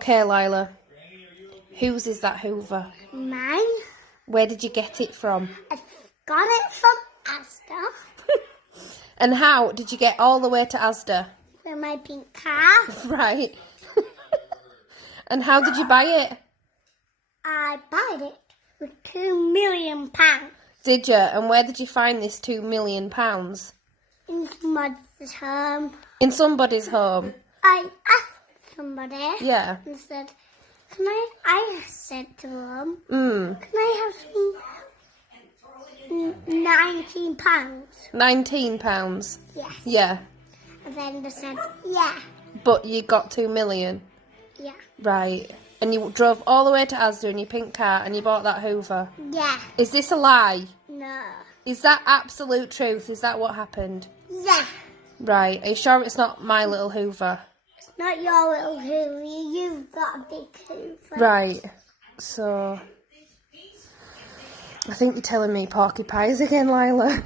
Okay, Lyla. Whose is that hoover? Mine. Where did you get it from? I got it from Asda. And how did you get all the way to Asda? With my pink car. Right. And how did you buy it? I bought it with £2 million. Did you? And where did you find this £2 million? In somebody's home. In somebody's home? I asked somebody. Yeah. And said, I said to them, Mm. can I have some £19? £19? Yes. Yeah. And then they said, yeah. But you got 2 million? Yeah. Right. And you drove all the way to Asda in your pink car and you bought that hoover? Yeah. Is this a lie? No. Is that absolute truth? Is that what happened? Yeah. Right. Are you sure it's not my little hoover? It's not your little hoover. You've got a big hoover. Right. So, I think you're telling me porcupines again, Lyla.